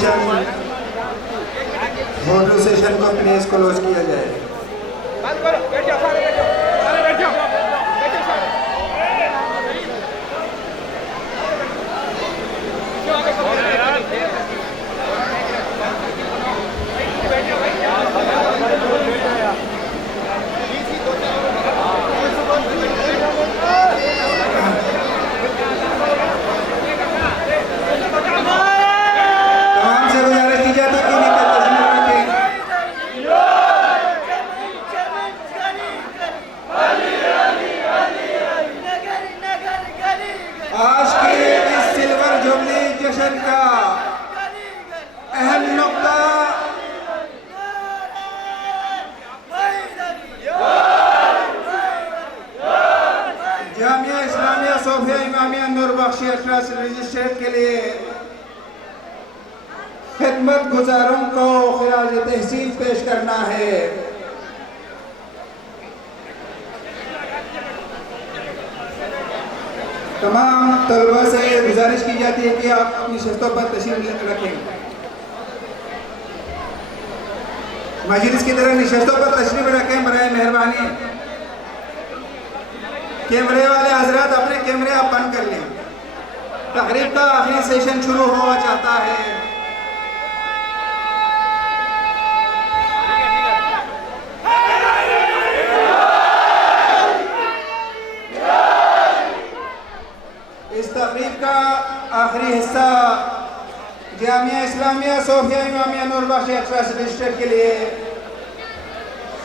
Session photo session کو please close کیا جائے. آج کے اس سلور جوبلی جشن کا اہم نقطہ جامعہ اسلامیہ صوفیہ امامیہ نور بخشی اشراف رجسٹریٹ کے لیے خدمت گزاروں کو خراج تحسین پیش کرنا ہے. تمام طلباء سے گزارش کی جاتی ہے کہ آپ اپنی شستوں پر تشریف رکھیں. مجلس کی طرح نشستوں پر تشریف رکھیں برائے مہربانی. کیمرے والے حضرات اپنے کیمرے آپ بند کر لیں. تقریب کا آخری سیشن شروع ہوا چاہتا ہے. اس تقریب کا آخری حصہ جامعہ اسلامیہ صوفیہ امامیہ نور بخشی اشراف رجسٹریٹ کے لیے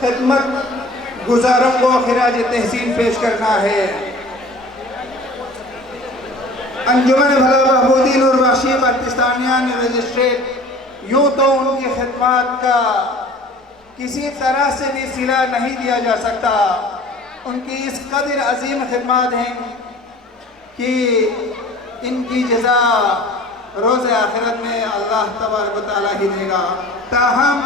خدمت گزاروں کو خراج تحسین پیش کرنا ہے. انجمن بھلا بہبودی نور بخشی پاکستانیان رجسٹریٹ یوں تو ان کی خدمات کا کسی طرح سے بھی صلہ نہیں دیا جا سکتا. ان کی اس قدر عظیم خدمات ہیں کہ ان کی جزا روز آخرت میں اللہ تبارک و تعالیٰ ہی دے گا. تاہم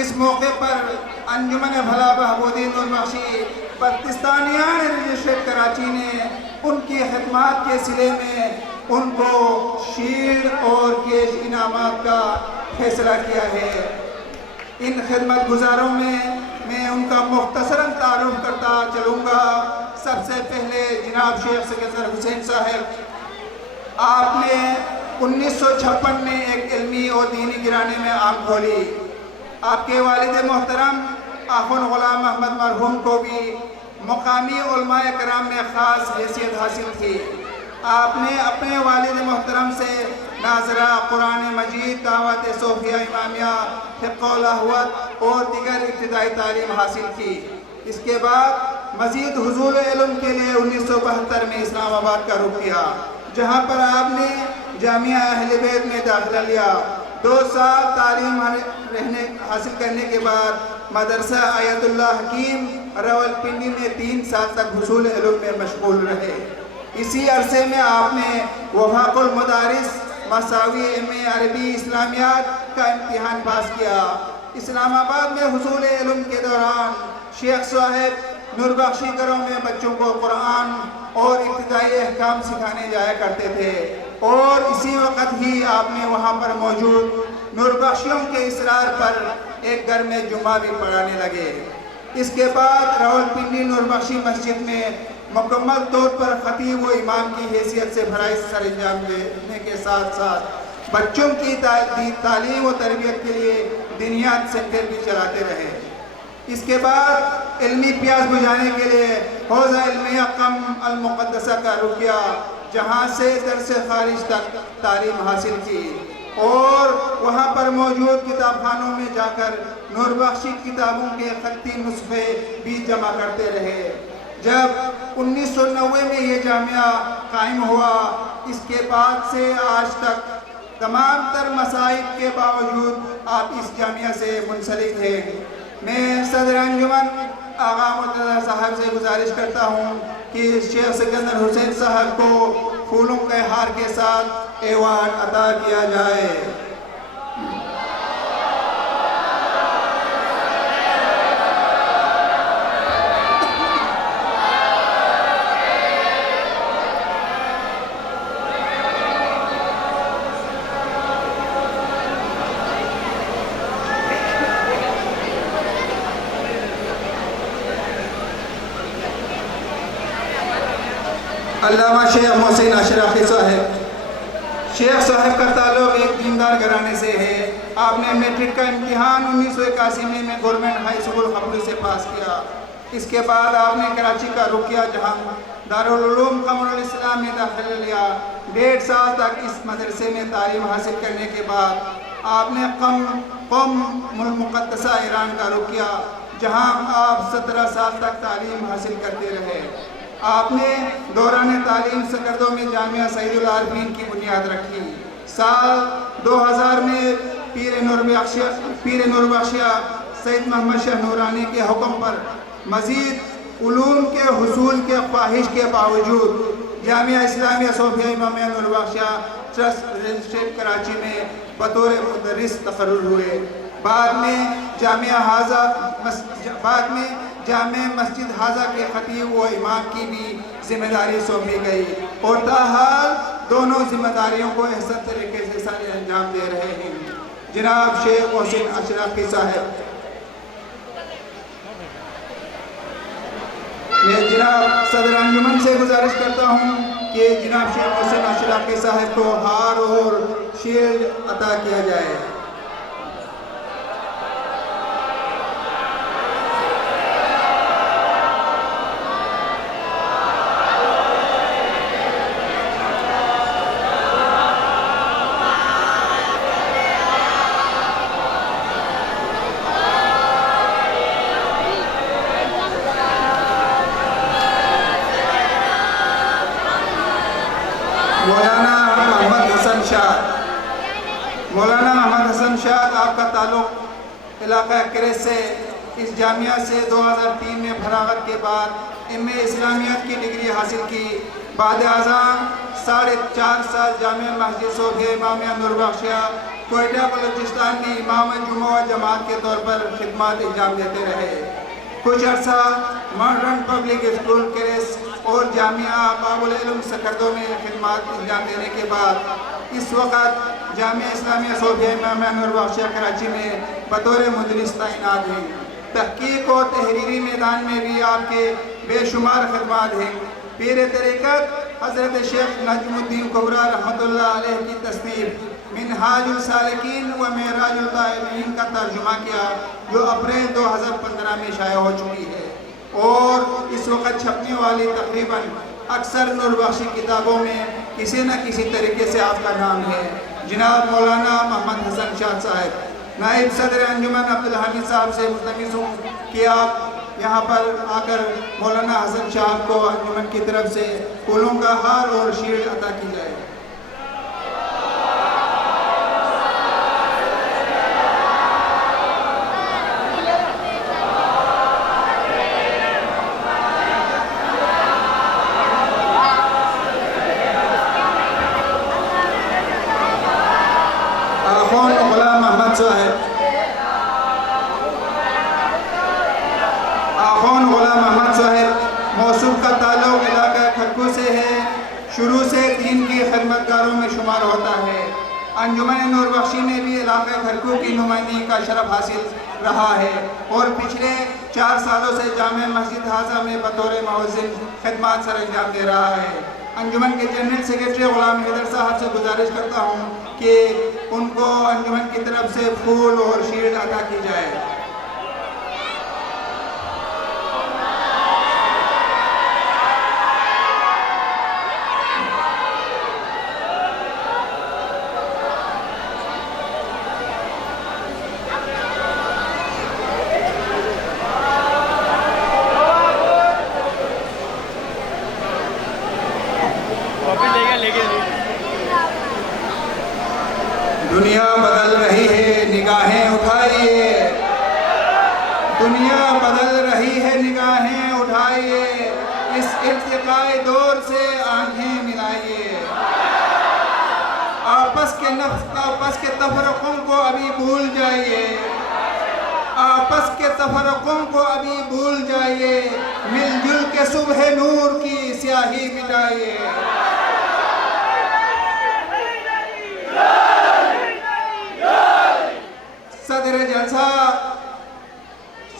اس موقع پر انجمن بھلا بہبودی نور بخشی پاکستانیان رجسٹریٹ کراچی نے ان کی خدمات کے صلے میں ان کو شیلڈ اور کیش انعامات کا فیصلہ کیا ہے. ان خدمت گزاروں میں ان کا مختصراً تعارف کرتا چلوں گا. سب سے پہلے جناب شیخ سکندر حسین صاحب، آپ نے 1956 میں ایک علمی اور دینی گرانے میں آنکھ کھولی. آپ کے والد محترم آخوند غلام احمد مرحوم کو بھی مقامی علماء کرام میں خاص حیثیت حاصل تھی. آپ نے اپنے والد محترم سے ناظرہ، قرآن مجید، دعوت صوفیہ امامیہ، فقہ و لغوت اور دیگر ابتدائی تعلیم حاصل کی. اس کے بعد مزید حصول علم کے لیے 1972 میں اسلام آباد کا رخ کیا، جہاں پر آپ نے جامعہ اہل بیت میں داخلہ لیا. 2 سال تعلیم حاصل کرنے کے بعد مدرسہ آیت اللہ حکیم راولپنڈی میں 3 سال تک حصول علم میں مشغول رہے. اسی عرصے میں آپ نے وفاق المدارس مساوی ایم.اے. عربی اسلامیات کا امتحان پاس کیا. اسلام آباد میں حصول علم کے دوران شیخ صاحب نور بخشی گھروں میں بچوں کو قرآن اور ابتدائی احکام سکھانے جایا کرتے تھے، اور اسی وقت ہی آپ نے وہاں پر موجود نور بخشیوں کے اصرار پر ایک گھر میں جمعہ بھی پڑھانے لگے. اس کے بعد راولپنڈی نور بخشی مسجد میں مکمل طور پر خطیب و امام کی حیثیت سے فرائض سر انجام دینے کے ساتھ ساتھ بچوں کی تعلیم و تربیت کے لیے دینیات سینٹر بھی چلاتے رہے. اس کے بعد علمی پیاس بجھانے کے لیے حوزہ علمیہ قم المقدسہ کا رخ کیا، جہاں سے درس خارج تک تعلیم حاصل کی، اور وہاں پر موجود کتاب خانوں میں جا کر نور بخشی کتابوں کے خطی نسخے بھی جمع کرتے رہے. جب 1990 میں یہ جامعہ قائم ہوا، اس کے بعد سے آج تک تمام تر مصائب کے باوجود آپ اس جامعہ سے منسلک ہیں. میں صدر انجمن آغا مرتضی صاحب سے گزارش کرتا ہوں کہ شیخ سکندر حسین صاحب کو پھولوں کے ہار کے ساتھ ایوارڈ عطا کیا جائے. علامہ شیخ محسن اشرافی صاحب۔ شیخ صاحب کا تعلق ایک دیندار گھرانے سے ہے۔ آپ نے میٹرک کا امتحان 1981 میں گورنمنٹ ہائی اسکول خبری سے پاس کیا۔ اس کے بعد آپ نے کراچی کا رخ کیا، جہاں دارالعلوم قمر الاسلام میں داخلہ لیا۔ 1.5 سال تک اس مدرسے میں تعلیم حاصل کرنے کے بعد آپ نے قم المقدسہ ایران کا رخ کیا، جہاں آپ 17 سال تک تعلیم حاصل کرتے رہے۔ آپ نے دوران تعلیم سرگردوں میں جامعہ سعید العارفین کی بنیاد رکھی۔ سال 2000 میں پیر نور بخشیہ سید محمد شاہ نورانی کے حکم پر مزید علوم کے حصول کے خواہش کے باوجود جامعہ اسلامیہ صوفیہ امام نور بخشیہ ٹرسٹ رجسٹریٹ کراچی میں بطور مدرس تقرر ہوئے۔ بعد میں جامع مسجد حاضہ کے خطیب و امام کی بھی ذمہ داری سونپی گئی، اور تاحال دونوں ذمہ داریوں کو احسن طریقے سے سر انجام دے رہے ہیں۔ جناب شیخ محسن اشرافی صاحب، میں جناب صدر انجمن سے گزارش کرتا ہوں کہ جناب شیخ محسن اشرافی صاحب کو ہار اور شیلڈ عطا کیا جائے۔ مولانا محمد حسن شاہ، آپ کا تعلق علاقہ کرے سے، اس جامعہ سے 2003 میں فراغت کے بعد ایم.اے اسلامیات کی ڈگری حاصل کی۔ بعد ازاں 4.5 سال جامع مسجد صوفیہ امام نور بخشیہ کوئٹہ بلوچستان میں امام جمعہ و جماعت کے طور پر خدمات انجام دیتے رہے۔ کچھ عرصہ ماڈرن پبلک اسکول کریس اور جامعہ باب العلم سکردو میں خدمات انجام دینے کے بعد اس وقت جامعہ اسلامیہ صوفیہ امام نور بخشیہ کراچی میں بطور مدرس تعینات ہیں۔ تحقیق اور تحریری میدان میں بھی آپ کے بے شمار خدمات ہیں۔ پیر طریقت حضرت شیخ نجم الدین کبریٰ رحمۃ اللہ علیہ کی تصنیف منہاج السالکین و معراج الطائبین کا ترجمہ کیا، جو اپریل 2015 میں شائع ہو چکی ہے، اور اس وقت چھپنے والی تقریباً اکثر نور بخشی کتابوں میں کسی نہ کسی طریقے سے آپ کا نام ہے۔ جناب مولانا محمد حسن شاہ صاحب، نائب صدر انجمن عبدالحمید صاحب سے ملتمس ہوں کہ آپ یہاں پر آ کر مولانا حسن شاہ کو انجمن کی طرف سے پھولوں کا ہار اور شیلڈ عطا کی جائے۔ آخون غلام محمد صاحب، موصوف کا تعلق علاقہ کھکو سے ہے، شروع سے دین کی خدمتگاروں میں شمار ہوتا ہے۔ انجمن نور بخشی میں بھی علاقہ کھکو کی نمائندگی کا شرف حاصل رہا ہے، اور پچھلے 4 سالوں سے جامع مسجد حاضہ میں بطور مؤذن خدمات سر انجام دے رہا ہے۔ انجمن کے جنرل سیکریٹری غلام حیدر صاحب سے گزارش کرتا ہوں کہ ان کو انجمن کی طرف سے پھول اور شیلڈ عطا کی جائے۔ دنیا بدل رہی ہے، نگاہیں اٹھائیے، دنیا بدل رہی ہے، نگاہیں اٹھائیے، اس ارتقائی دور سے آنکھیں ملائیے۔ آپس کے تفرقوں کو ابھی بھول جائیے، آپس کے تفرقوں کو ابھی بھول جائیے، مل جل کے صبح نور کی سیاہی مٹائیے۔ صدر جلسہ،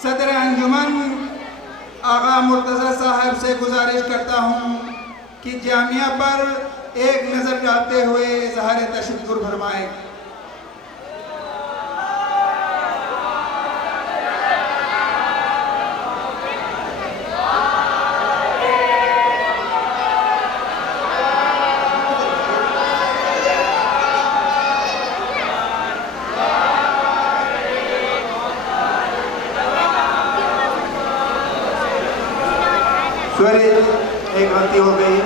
صدر انجمن آغا مرتضی صاحب سے گزارش کرتا ہوں کہ جامعہ پر ایک نظر ڈالتے ہوئے اظہار تشکر فرمائیں۔ سوری ایک غلطی ہو گئی،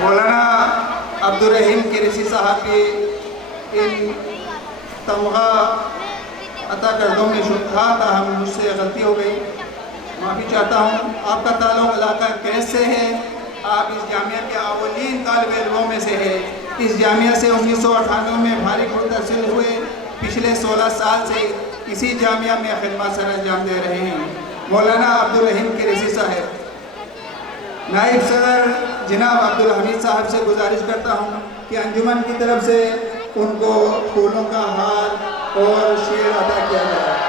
مولانا عبدالرحیم قریشی صاحب کی ان تمغہ عطا کردوں میں تھا، تاہم مجھ سے غلطی ہو گئی، معافی چاہتا ہوں۔ آپ کا تعلق علاقہ کریس سے ہے، آپ اس جامعہ کے اولین طالب علموں میں سے ہے۔ اس جامعہ سے 1998 میں فارغ التحصیل ہوئے، پچھلے 16 سال سے اسی جامعہ میں خدمات سر انجام دے رہے ہیں۔ مولانا عبدالرحیم قریشی صاحب، نائب صدر جناب عبدالحمید صاحب سے گزارش کرتا ہوں کہ انجمن کی طرف سے ان کو پھولوں کا ہار اور شعر عطا کیا جائے۔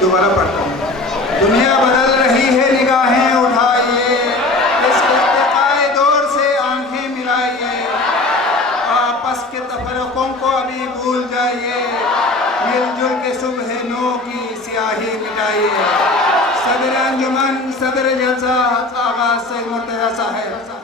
دوبارہ پڑھتا ہوں۔ دنیا بدل رہی ہے، نگاہیں اٹھائیے، اس ارتقاء دور سے آنکھیں ملائیے، آپس کے تفرقوں کو ابھی بھول جائیے، مل جل کے صبح نو کی سیاہی مٹائیے۔ صدر انجمن، صدر جلسہ آغاز سے مرتضیٰ صاحب۔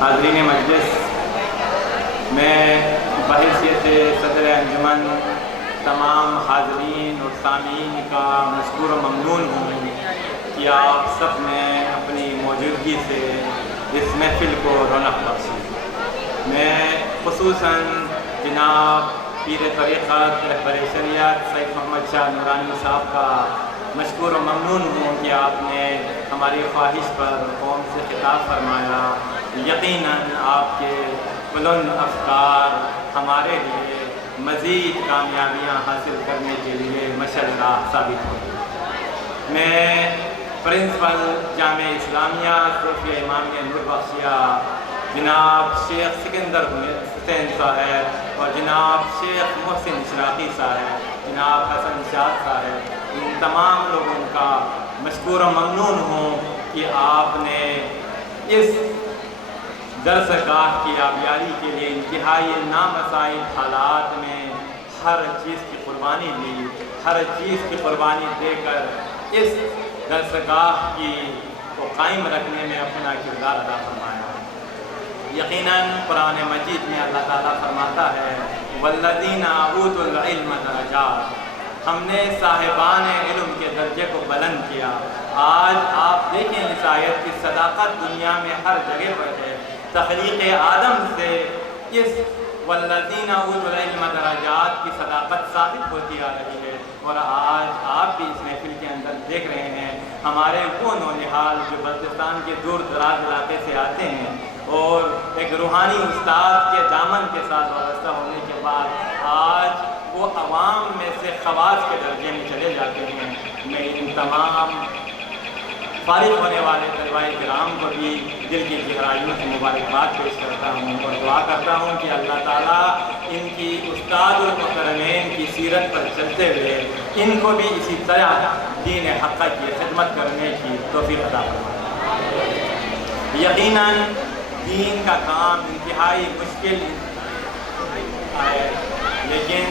حاضرین مجلس، میں بحیثیت صدر انجمن تمام حاضرین اور سامعین کا مشکور و ممنون ہوں کہ آپ سب نے اپنی موجودگی سے اس محفل کو رونق بخشی۔ میں خصوصاً جناب پیر طریقت رہبر شریعت سید محمد شاہ نورانی صاحب کا مشکور و ممنون ہوں کہ آپ نے ہماری خواہش پر قوم سے خطاب فرمایا۔ یقیناً آپ کے بلند افکار ہمارے لیے مزید کامیابیاں حاصل کرنے کے لیے مشعل راہ ثابت ہوگی۔ میں پرنسپل جامعہ اسلامیہ صوفیہ امامیہ نور بخشیہ جناب شیخ سکندر حسین صاحب اور جناب شیخ محسن اشراقی صاحب، جناب حسن شاد صاحب، ان تمام لوگوں کا مشکور و ممنون ہوں کہ آپ نے اس درس گاہ کی آبیاری کے لیے انتہائی نامساعد حالات میں ہر چیز کی قربانی لی، ہر چیز کی قربانی دے کر اس درس گاہ کو قائم رکھنے میں اپنا کردار ادا فرمایا۔ یقیناً قرآن مجید میں اللہ تعالیٰ فرماتا ہے وَالَّذِينَ أُوتُوا الْعِلْمَ دَرَجَاتٍ، ہم نے صاحبان علم کے درجے کو بلند کیا۔ آج آپ دیکھیں اس آیت کی صداقت دنیا میں ہر جگہ پر ہے۔ تخلیق آدم سے اس والذین اوتوا العلم درجات کی صداقت ثابت ہوتی آ رہی ہے، اور آج آپ بھی اس محفل کے اندر دیکھ رہے ہیں ہمارے وہ نونہال جو بلوچستان کے دور دراز علاقے سے آتے ہیں اور ایک روحانی استاد کے دامن کے ساتھ وابستہ ہونے کے بعد آج وہ عوام میں سے خواص کے درجے میں چلے جاتے ہیں۔ میں ان تمام فارغ ہونے والے طلباء کرام کو بھی دل کی گہرائیوں سے مبارکباد پیش کرتا ہوں اور دعا کرتا ہوں کہ اللہ تعالیٰ ان کی استاد المحترمین کی سیرت پر چلتے ہوئے ان کو بھی اسی طرح دین حق کی خدمت کرنے کی توفیق عطا فرمائے۔ یقیناً دین کا کام انتہائی مشکل ہے، لیکن